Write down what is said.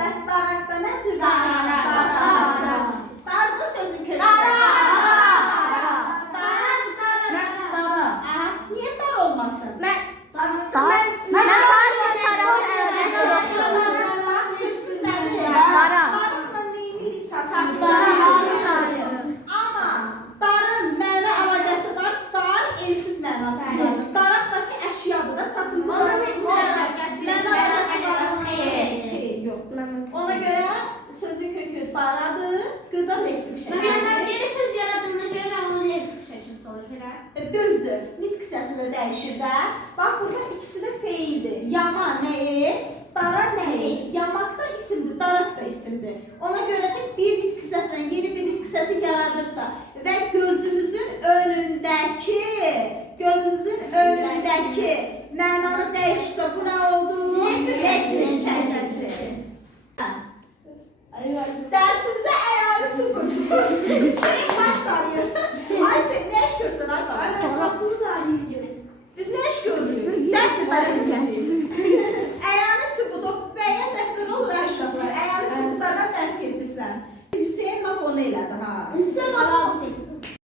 Bəs daraqda nə cür dardı sözü kökü. Niyə dar olmasın? Darıqla neyini saçımızı? Amma darın mənə əlaqəsi var, dar elsiz mənasında. Daraqdakı əşyadır da saçımızı darıqla mənə əlaqəsi var. Xeyr, yox. Ona görə sözü kökü daradır, qıda leksik şəkil. Yeni söz yaradığına görə mən onu leksik şəkil olur, belə? Düzdür, nitq hissəsi də dəyişir də. Bax, burada ikisi də feildir. Yama nəyi? Dara nəyi? Yamaq da isimdir, daraq da isimdir. Ona görə də bir nitq hissəsindən yeni bir nitq hissəsi yaradırsa və gözünüzün önündəki mənanı dəyişirsə, bu nə oldu? Leksik şəkildir. Dərsimizə əyalı sübut. Sürək başlayır.